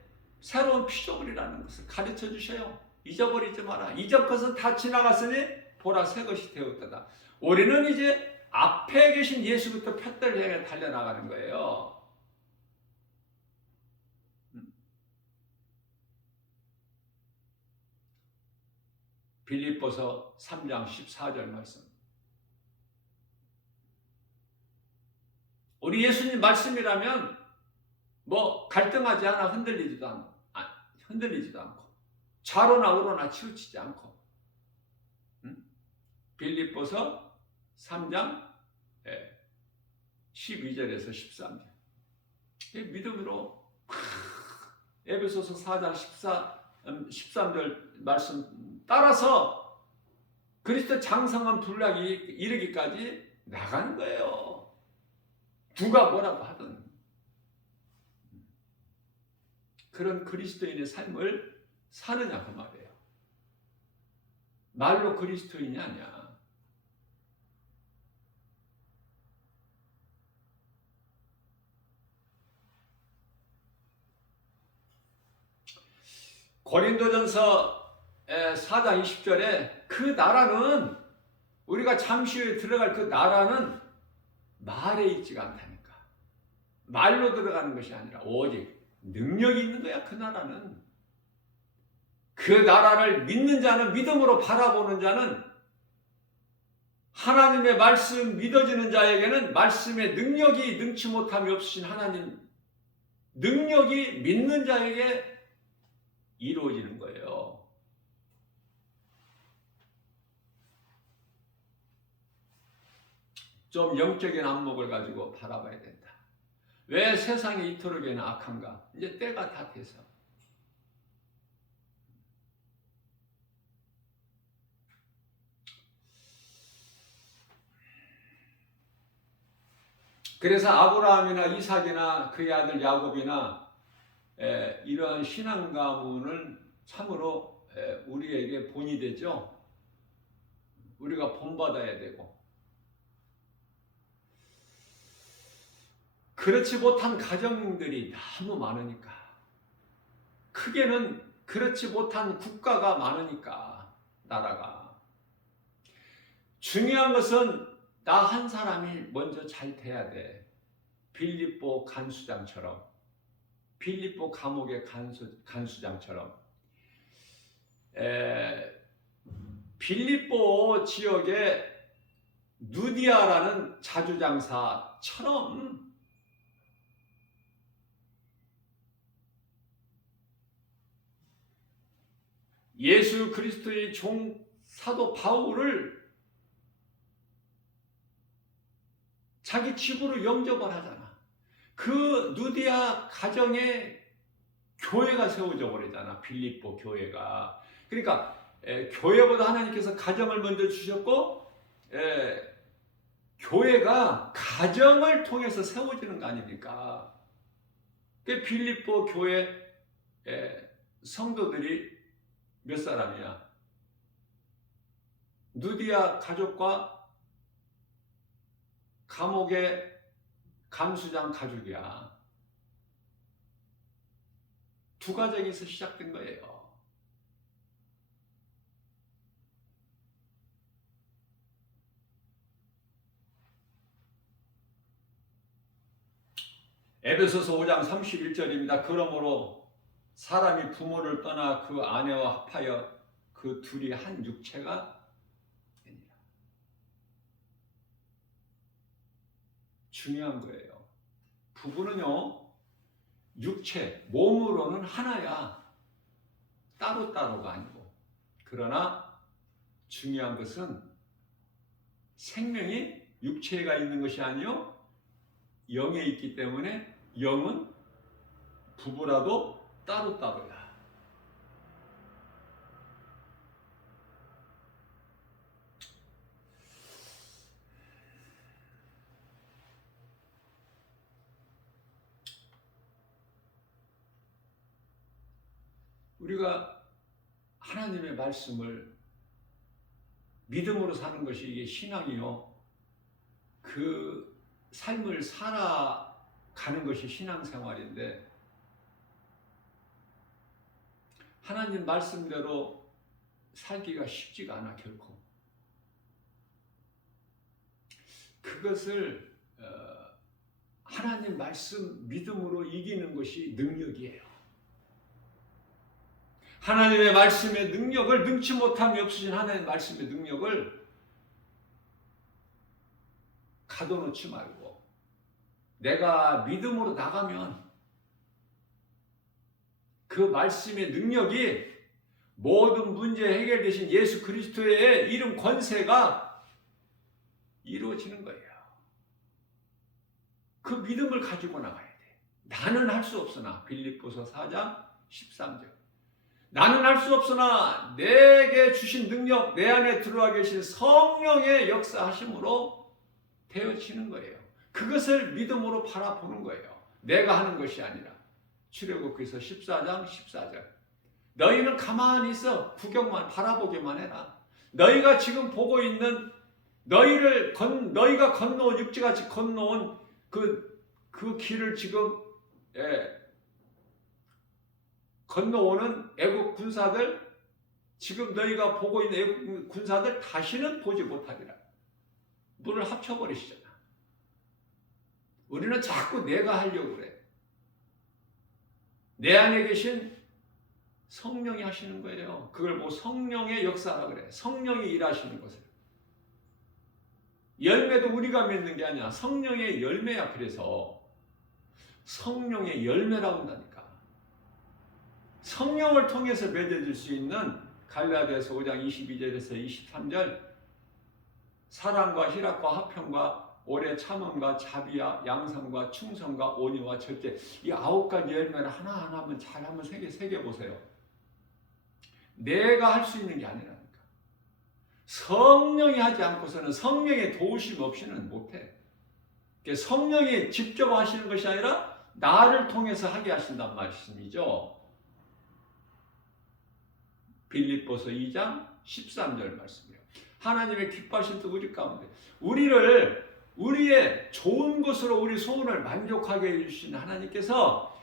새로운 피조물이라는 것을 가르쳐 주셔요. 잊어버리지 마라. 이전 것은 다 지나갔으니 보라 새 것이 되었다. 우리는 이제 앞에 계신 예수부터 푯대를 향해 달려나가는 거예요. 빌립보서 3장 14절 말씀. 우리 예수님 말씀이라면 뭐 갈등하지 않아. 흔들리지도 않고 좌로나 우로나 치우치지 않고. 빌립보서 3장 12절에서 13절. 믿음으로 에베소서 4장 13절 말씀 따라서 그리스도 장성한 분량이 이르기까지 나가는 거예요. 누가 뭐라고 하든. 그런 그리스도인의 삶을 사느냐 그 말이에요. 말로 그리스도인이 아니야. 고린도전서 4장 20절에 그 나라는, 우리가 잠시 후에 들어갈 그 나라는 말에 있지가 않다니까. 말로 들어가는 것이 아니라 오직 능력이 있는 거야. 그 나라는. 그 나라를 믿는 자는, 믿음으로 바라보는 자는, 하나님의 말씀 믿어지는 자에게는 말씀의 능력이 능치 못함이 없으신 하나님 능력이 믿는 자에게 이루어지는 거예요. 좀 영적인 안목을 가지고 바라봐야 된다. 왜 세상이 이토록이나 악한가? 이제 때가 다 돼서. 그래서 아브라함이나 이삭이나 그의 아들 야곱이나 이러한 신앙 가문은 참으로 우리에게 본이 되죠. 우리가 본받아야 되고, 그렇지 못한 가정들이 너무 많으니까, 크게는 그렇지 못한 국가가 많으니까, 나라가. 중요한 것은 나 한 사람이 먼저 잘 돼야 돼. 빌립보 간수장처럼, 빌립보 감옥의 간수장처럼. 빌립보 지역의 누디아라는 자주장사처럼 예수 그리스도의 종 사도 바울을 자기 집으로 영접을 하잖아. 그 누디아 가정에 교회가 세워져 버리잖아. 빌립보 교회가. 그러니까 교회보다 하나님께서 가정을 먼저 주셨고 교회가 가정을 통해서 세워지는 거 아닙니까? 그 빌립보 교회 성도들이 몇 사람이야? 누디아 가족과 감옥의 감수장 가족이야. 두 가정에서 시작된 거예요. 에베소서 5장 31절입니다. 그러므로 사람이 부모를 떠나 그 아내와 합하여 그 둘이 한 육체가 되니라. 중요한 거예요. 부부는요, 육체, 몸으로는 하나야. 따로따로가 아니고. 그러나 중요한 것은 생명이 육체가 있는 것이 아니요 영에 있기 때문에 영은 부부라도 따로따로야. 우리가 하나님의 말씀을 믿음으로 사는 것이 이게 신앙이요. 그 삶을 살아가는 것이 신앙생활인데 하나님 말씀대로 살기가 쉽지가 않아 결코. 그것을 하나님 말씀 믿음으로 이기는 것이 능력이에요. 하나님의 말씀의 능력을 능치 못함이 없으신 하나님의 말씀의 능력을 가둬놓지 말고 내가 믿음으로 나가면 그 말씀의 능력이 모든 문제 해결되신 예수 그리스도의 이름 권세가 이루어지는 거예요. 그 믿음을 가지고 나가야 돼. 나는 할 수 없으나 빌립보서 4장 13절 나는 할 수 없으나 내게 주신 능력 내 안에 들어와 계신 성령의 역사하심으로 되어지는 거예요. 그것을 믿음으로 바라보는 거예요. 내가 하는 것이 아니라. 출애굽기서 14장 14절 너희는 가만히 있어 구경만 바라보기만 해라. 너희가 지금 보고 있는 너희가 건너온 육지같이 건너온 그 길을 지금 건너오는 애국 군사들 지금 너희가 보고 있는 애국 군사들 다시는 보지 못하리라. 물을 합쳐버리시잖아. 우리는 자꾸 내가 하려고 그래. 내 안에 계신 성령이 하시는 거예요. 그걸 뭐 성령의 역사라 그래. 성령이 일하시는 것을. 열매도 우리가 맺는 게 아니야. 성령의 열매야. 그래서 성령의 열매라고 한다니까. 성령을 통해서 맺어질 수 있는 갈라디아서 5장 22절에서 23절 사랑과 희락과 화평과 오래 참음과 자비와 양성과 충성과 온유와 절제 이 9가지 열매를 하나하나 잘 한번 새겨보세요. 내가 할 수 있는 게 아니라니까. 성령이 하지 않고서는 성령의 도우심 없이는 못해. 성령이 직접 하시는 것이 아니라 나를 통해서 하게 하신단 말씀이죠. 빌립보서 2장 13절 말씀이에요. 하나님의 기뻐하신 뜻 우리 가운데 우리의 좋은 것으로 우리 소원을 만족하게 해주신 하나님께서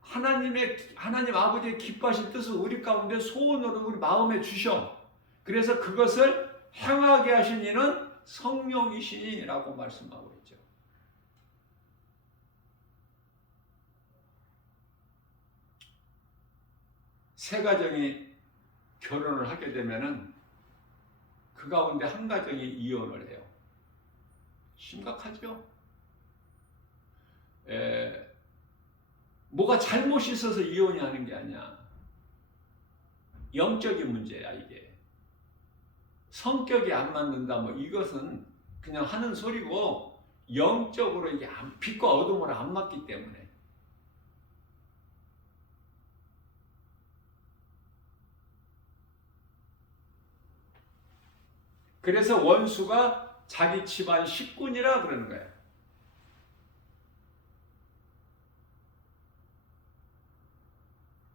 하나님 아버지의 기뻐하신 뜻을 우리 가운데 소원으로 우리 마음에 주셔. 그래서 그것을 행하게 하신 이는 성령이시니라고 말씀하고 있죠. 세 가정이 결혼을 하게 되면은 그 가운데 한 가정이 이혼을 해요. 심각하죠? 뭐가 잘못이 있어서 이혼이 하는 게 아니야. 영적인 문제야 이게. 성격이 안 맞는다 뭐 이것은 그냥 하는 소리고 영적으로 이게 빛과 어둠을 안 맞기 때문에. 그래서 원수가 자기 집안 식군이라 그러는 거예요.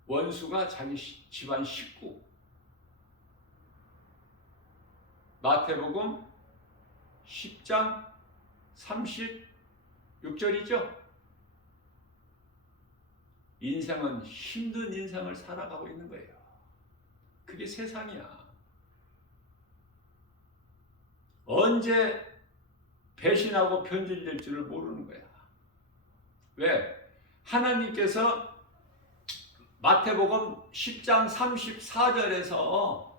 원수가 자기 집안 식구. 마태복음 10장 36절이죠. 인생은 힘든 인생을 살아가고 있는 거예요. 그게 세상이야. 언제 배신하고 변질될 줄을 모르는 거야. 왜? 하나님께서 마태복음 10장 34절에서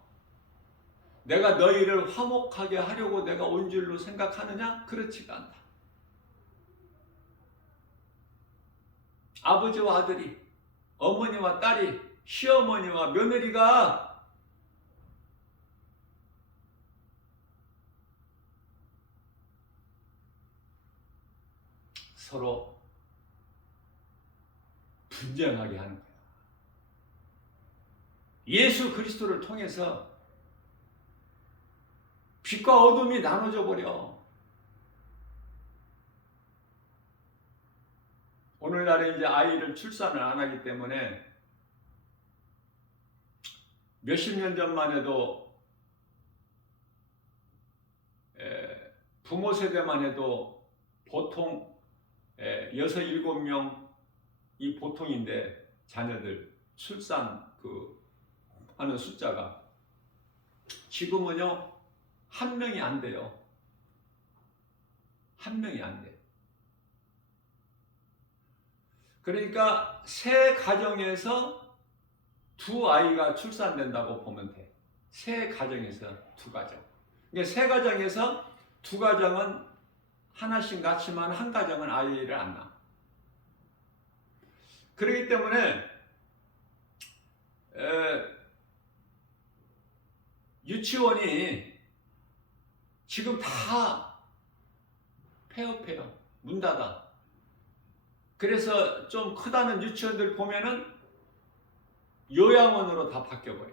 내가 너희를 화목하게 하려고 내가 온 줄로 생각하느냐? 그렇지가 않다. 아버지와 아들이, 어머니와 딸이, 시어머니와 며느리가 서로 분쟁하게 하는 거예요. 예수 그리스도를 통해서 빛과 어둠이 나눠져 버려. 오늘날에 이제 아이를 출산을 안 하기 때문에 몇십 년 전만 해도 부모 세대만 해도 보통 6, 7명이 보통인데 자녀들 출산 하는 숫자가 지금은요 1명이 안 돼요. 1명이 안 돼. 그러니까 세 가정에서 2아이가 출산된다고 보면 돼. 세 가정에서 2가정. 그러니까 세 가정에서 2가정은 하나씩 낳지만 한 가정은 아이를 안 낳아. 그렇기 때문에 유치원이 지금 다 폐업해요. 문 닫아. 그래서 좀 크다는 유치원들 보면은 요양원으로 다 바뀌어버려.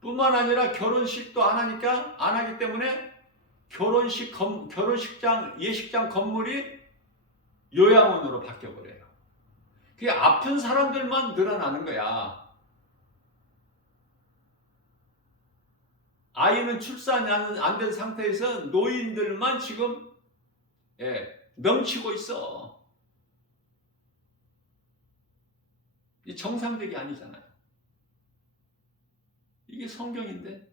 뿐만 아니라 결혼식도 안 하기 때문에 결혼식장, 예식장 건물이 요양원으로 바뀌어버려요. 그게 아픈 사람들만 늘어나는 거야. 아이는 출산이 안 된 상태에서 노인들만 지금 넘치고 있어. 이 정상적이 아니잖아요. 이게 성경인데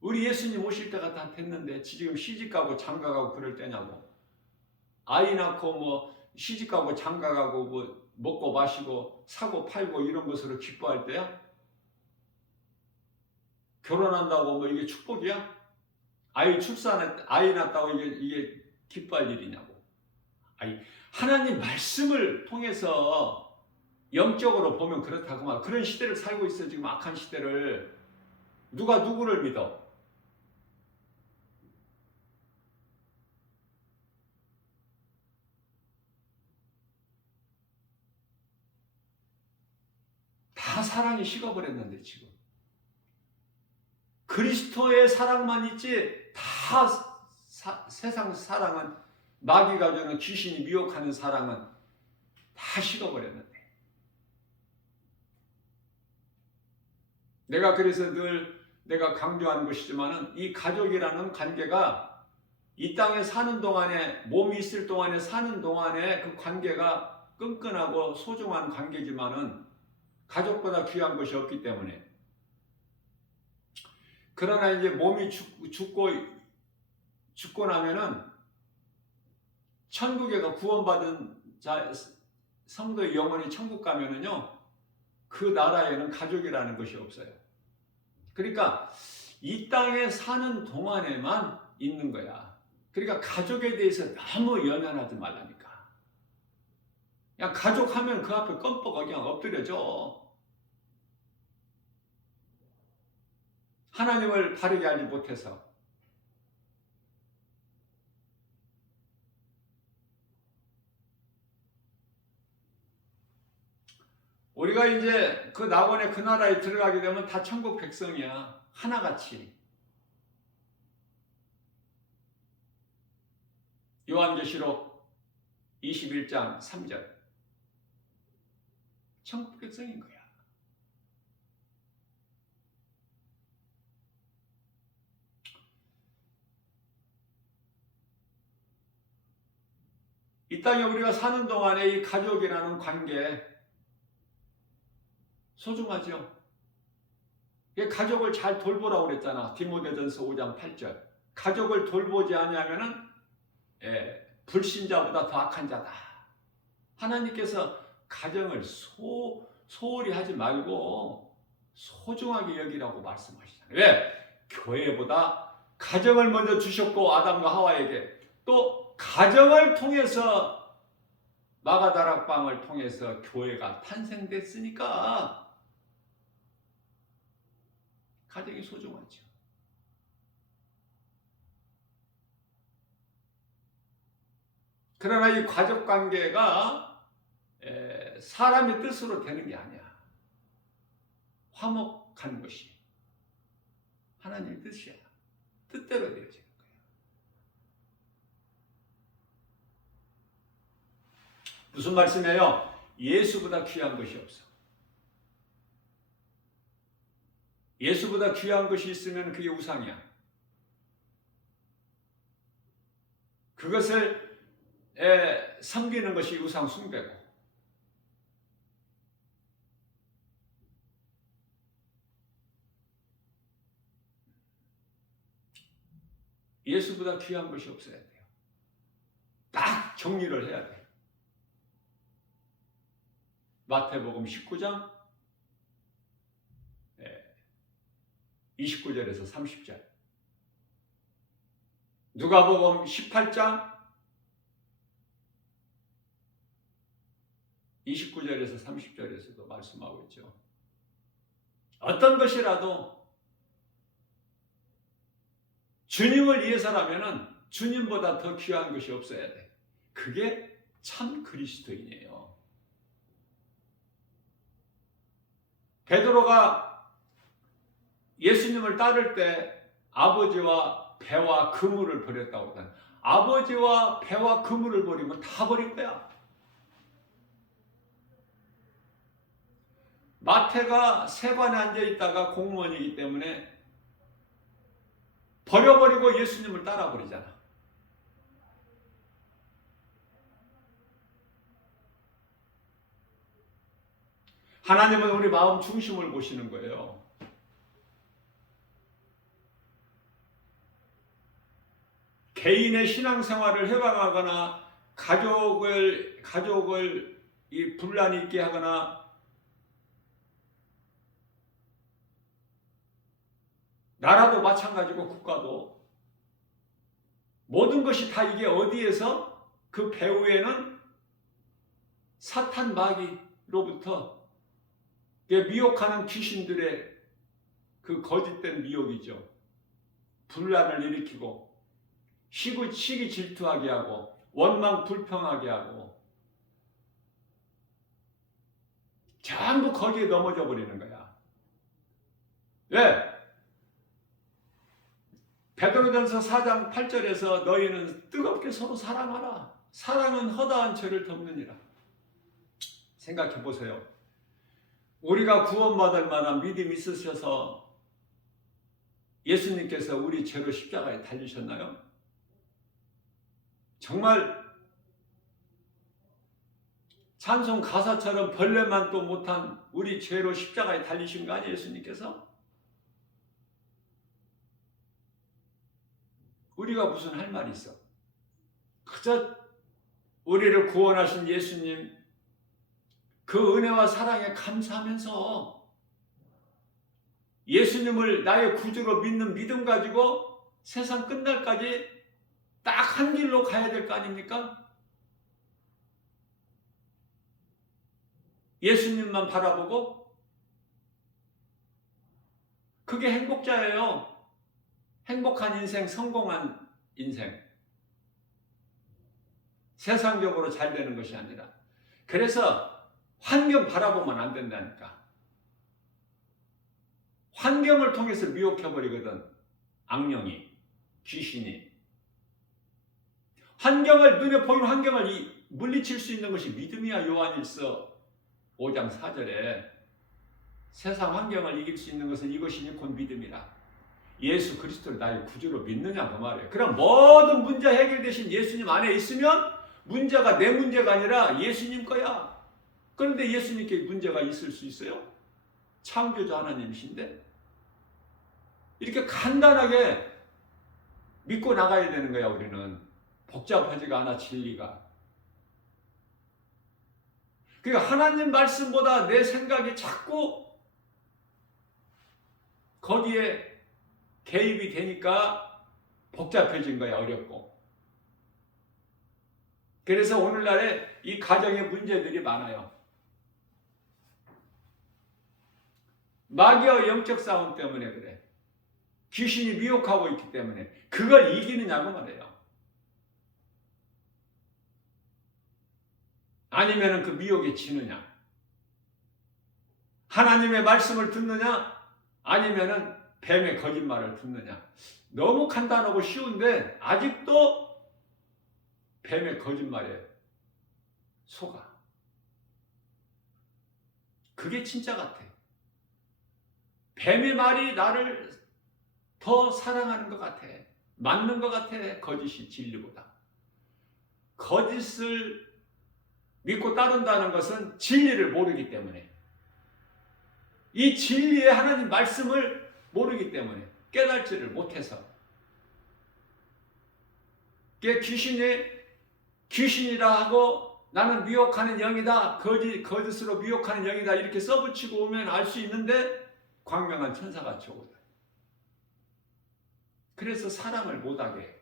우리 예수님 오실 때가 다 됐는데 지금 시집가고 장가가고 그럴 때냐고. 아이 낳고 뭐 시집가고 장가가고 뭐 먹고 마시고 사고 팔고 이런 것으로 기뻐할 때야? 결혼한다고 뭐 이게 축복이야? 아이 낳았다고 이게 기뻐할 일이냐고. 하나님 말씀을 통해서 영적으로 보면 그렇다고 말. 그런 시대를 살고 있어. 지금 악한 시대를. 누가 누구를 믿어? 다 사랑이 식어버렸는데 지금. 그리스도의 사랑만 있지 다 세상 사랑은 마귀가 주는 귀신이 미혹하는 사랑은 다 식어버렸는데. 내가 그래서 늘 내가 강조하는 것이지만은 이 가족이라는 관계가 이 땅에 사는 동안에 몸이 있을 동안에 사는 동안에 그 관계가 끈끈하고 소중한 관계지만은 가족보다 귀한 것이 없기 때문에. 그러나 이제 몸이 죽고 나면은 천국에 구원받은 성도의 영혼이 천국 가면은요 그 나라에는 가족이라는 것이 없어요. 그러니까 이 땅에 사는 동안에만 있는 거야. 그러니까 가족에 대해서 너무 연연하지 말라니까. 그냥 가족 하면 그 앞에 껌뻑 그냥 엎드려져. 하나님을 바르게 알지 못해서. 우리가 이제 그 낙원의 그 나라에 들어가게 되면 다 천국 백성이야. 하나같이. 요한계시록 21장 3절. 천국 백성인 거야. 이 땅에 우리가 사는 동안에 이 가족이라는 관계 소중하죠. 가족을 잘 돌보라고 그랬잖아. 디모데전서 5장 8절. 가족을 돌보지 않으면은 불신자보다 더 악한 자다. 하나님께서 가정을 소홀히 하지 말고 소중하게 여기라고 말씀하시잖아요. 왜? 교회보다 가정을 먼저 주셨고 아담과 하와에게 또 가정을 통해서 마가다락방을 통해서 교회가 탄생됐으니까 가정이 소중하죠. 그러나 이 가족관계가 사람의 뜻으로 되는 게 아니야. 화목한 것이 하나님의 뜻이야. 뜻대로 되어지는 거야. 무슨 말씀이에요? 예수보다 귀한 것이 없어. 예수보다 귀한 것이 있으면 그게 우상이야. 그것을 섬기는 것이 우상 숭배고. 예수보다 귀한 것이 없어야 돼요. 딱 정리를 해야 돼요. 마태복음 19장 29절에서 30절, 누가복음 18장 29절에서 30절에서도 말씀하고 있죠. 어떤 것이라도 주님을 위해서라면 주님보다 더 귀한 것이 없어야 돼. 그게 참 그리스도인이에요. 베드로가 예수님을 따를 때 아버지와 배와 그물을 버렸다고 하잖아요. 아버지와 배와 그물을 버리면 다 버린 거야. 마태가 세관에 앉아있다가 공무원이기 때문에 버려버리고 예수님을 따라버리잖아. 하나님은 우리 마음 중심을 보시는 거예요. 개인의 신앙생활을 해방하거나 가족을 이 분란 있게 하거나 나라도 마찬가지고 국가도 모든 것이 다 이게 어디에서 그 배후에는 사탄 마귀로부터 미혹하는 귀신들의 그 거짓된 미혹이죠. 분란을 일으키고 시기 질투하게 하고 원망 불평하게 하고 전부 거기에 넘어져 버리는 거야. 왜? 베드로전서 4장 8절에서 너희는 뜨겁게 서로 사랑하라. 사랑은 허다한 죄를 덮느니라. 생각해 보세요. 우리가 구원받을 만한 믿음이 있으셔서 예수님께서 우리 죄로 십자가에 달리셨나요? 정말 찬송 가사처럼 벌레만 또 못한 우리 죄로 십자가에 달리신 거 아니에요, 예수님께서? 우리가 무슨 할 말이 있어? 그저 우리를 구원하신 예수님 그 은혜와 사랑에 감사하면서 예수님을 나의 구주로 믿는 믿음 가지고 세상 끝날까지 딱 한 길로 가야 될 거 아닙니까? 예수님만 바라보고 그게 행복자예요. 행복한 인생, 성공한 인생. 세상적으로 잘 되는 것이 아니라. 그래서 환경 바라보면 안 된다니까. 환경을 통해서 미혹해버리거든. 악령이, 귀신이. 눈에 보이는 환경을 물리칠 수 있는 것이 믿음이야. 요한일서 5장 4절에 세상 환경을 이길 수 있는 것은 이것이니 곧 믿음이라. 예수 그리스도를 나의 구주로 믿느냐 그 말이에요. 그럼 모든 문제 해결되신 예수님 안에 있으면 문제가 내 문제가 아니라 예수님 거야. 그런데 예수님께 문제가 있을 수 있어요? 창조주 하나님이신데? 이렇게 간단하게 믿고 나가야 되는 거야. 우리는 복잡하지가 않아. 진리가. 그러니까 하나님 말씀보다 내 생각이 자꾸 거기에 개입이 되니까 복잡해진 거야. 어렵고. 그래서 오늘날에 이 가정에 문제들이 많아요. 마귀와 영적 싸움 때문에 그래. 귀신이 미혹하고 있기 때문에. 그걸 이기느냐고 말해요. 아니면 그 미혹에 지느냐. 하나님의 말씀을 듣느냐, 아니면 뱀의 거짓말을 듣느냐. 너무 간단하고 쉬운데 아직도 뱀의 거짓말에 속아. 그게 진짜 같아. 뱀의 말이 나를 더 사랑하는 것 같아. 맞는 것 같아. 거짓이 진리보다. 거짓을 믿고 따른다는 것은 진리를 모르기 때문에, 이 진리의 하나님 말씀을 모르기 때문에, 깨달지를 못해서, 귀신이라 하고 나는 미혹하는 영이다, 거짓으로 미혹하는 영이다 이렇게 써붙이고 오면 알 수 있는데 광명한 천사같이 오거든. 그래서 사랑을 못하게 해.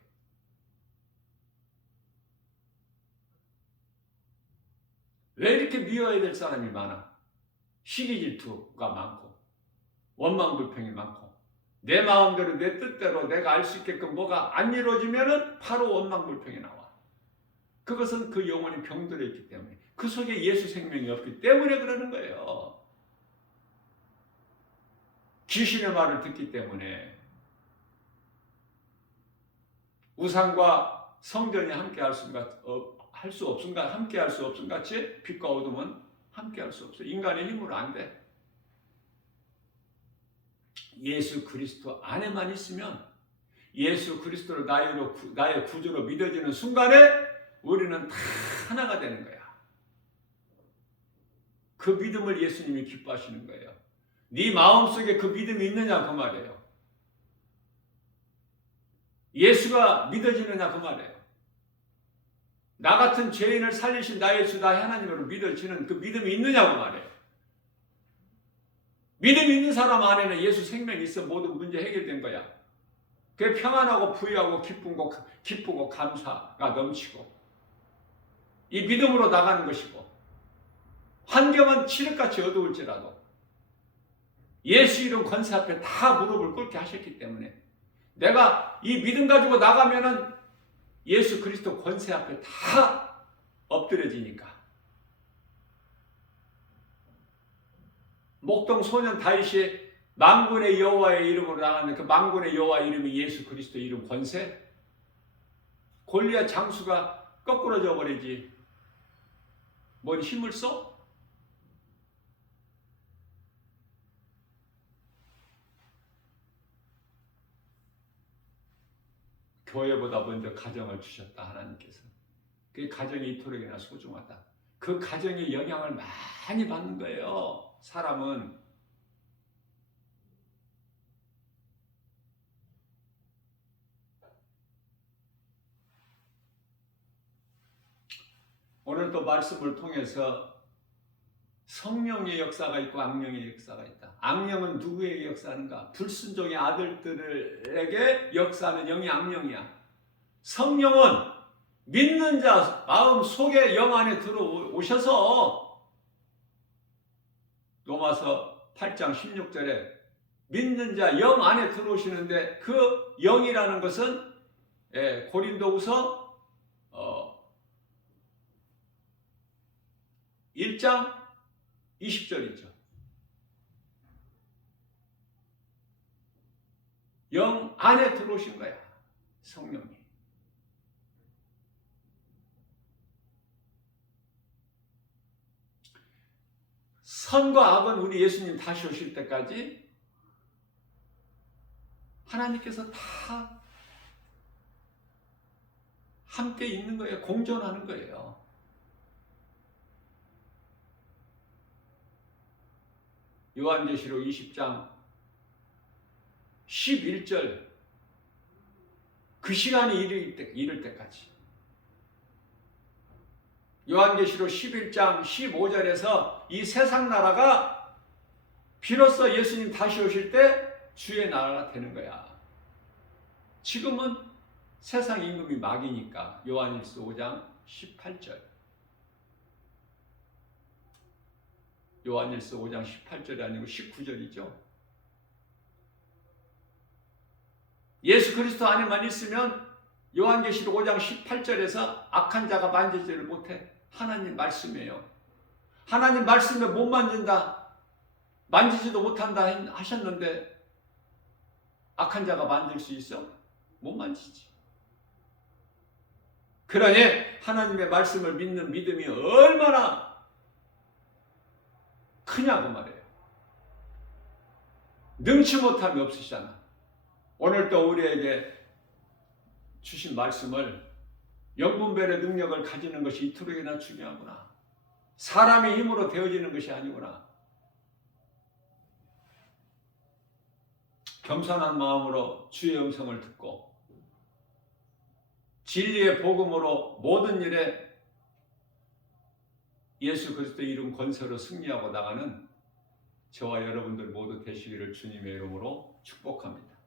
왜 이렇게 미워야 될 사람이 많아? 시기 질투가 많고 원망불평이 많고 내 마음대로 내 뜻대로 내가 알 수 있게끔 뭐가 안 이루어지면은 바로 원망불평이 나와. 그것은 그 영혼이 병들어 있기 때문에, 그 속에 예수 생명이 없기 때문에 그러는 거예요. 귀신의 말을 듣기 때문에. 우상과 성전이 함께 할 수 없은가? 함께 할 수 없은 같이 빛과 어둠은 함께 할 수 없어. 인간의 힘으로 안 돼. 예수 그리스도 안에만 있으면, 예수 그리스도를 나의 구주로 믿어지는 순간에 우리는 다 하나가 되는 거야. 그 믿음을 예수님이 기뻐하시는 거예요. 네 마음속에 그 믿음이 있느냐 그 말이에요. 예수가 믿어지느냐 그 말이에요. 나 같은 죄인을 살리신 나의 주 나의 하나님으로 믿어지는 그 믿음이 있느냐고 말이에요. 믿음이 있는 사람 안에는 예수 생명이 있어 모든 문제 해결된 거야. 그게 평안하고 부유하고 기쁘고 감사가 넘치고 이 믿음으로 나가는 것이고, 환경은 칠흑같이 어두울지라도 예수 이름 권세 앞에 다 무릎을 꿇게 하셨기 때문에 내가 이 믿음 가지고 나가면은 예수 그리스도 권세 앞에 다 엎드려지니까. 목동 소년 다윗이 만군의 여호와의 이름으로 나갔는데 그 만군의 여호와 이름이 예수 그리스도 이름 권세? 골리앗 장수가 거꾸러져 버리지 뭔 힘을 써? 교회보다 먼저 가정을 주셨다 하나님께서. 그 가정이 이토록이나 소중하다. 그 가정의 영향을 많이 받는 거예요. 사람은. 오늘 또 말씀을 통해서 성령의 역사가 있고 악령의 역사가 있다. 악령은 누구에게 역사하는가? 불순종의 아들들에게 역사하는 영이 악령이야. 성령은 믿는 자 마음 속에 영 안에 들어오셔서, 로마서 8장 16절에 믿는 자 영 안에 들어오시는데, 그 영이라는 것은 고린도후서 1장 20절이죠. 영 안에 들어오신 거야. 성령이. 선과 악은 우리 예수님 다시 오실 때까지 하나님께서 다 함께 있는 거예요. 공존하는 거예요. 요한계시록 20장 11절 그 시간이 이를 때까지 요한계시록 11장 15절에서 이 세상 나라가 비로소 예수님 다시 오실 때 주의 나라가 되는 거야. 지금은 세상 임금이 막이니까 요한일서 5장 18절 요한일서 5장 18절이 아니고 19절이죠. 예수 그리스도 안에만 있으면 요한계시록 5장 18절에서 악한 자가 만지지를 못해. 하나님 말씀이에요. 하나님 말씀에 못 만진다, 만지지도 못한다 하셨는데 악한 자가 만질 수 있어? 못 만지지. 그러니 하나님의 말씀을 믿는 믿음이 얼마나 크냐고 말이에요. 능치 못함이 없으시잖아. 오늘 또 우리에게 주신 말씀을 영분별의 능력을 가지는 것이 이토록이나 중요하구나. 사람의 힘으로 되어지는 것이 아니구나. 겸손한 마음으로 주의 음성을 듣고 진리의 복음으로 모든 일에 예수 그리스도 이름 권세로 승리하고 나가는 저와 여러분들 모두 되시기를 주님의 이름으로 축복합니다.